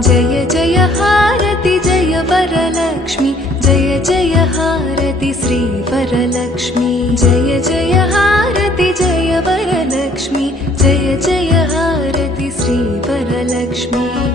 जय जय हारति जय वरलक्ष्मी जय जय हारति श्री वरलक्ष्मी जय जय हारति जय वरलक्ष्मी जय जय हारति श्री वरलक्ष्मी।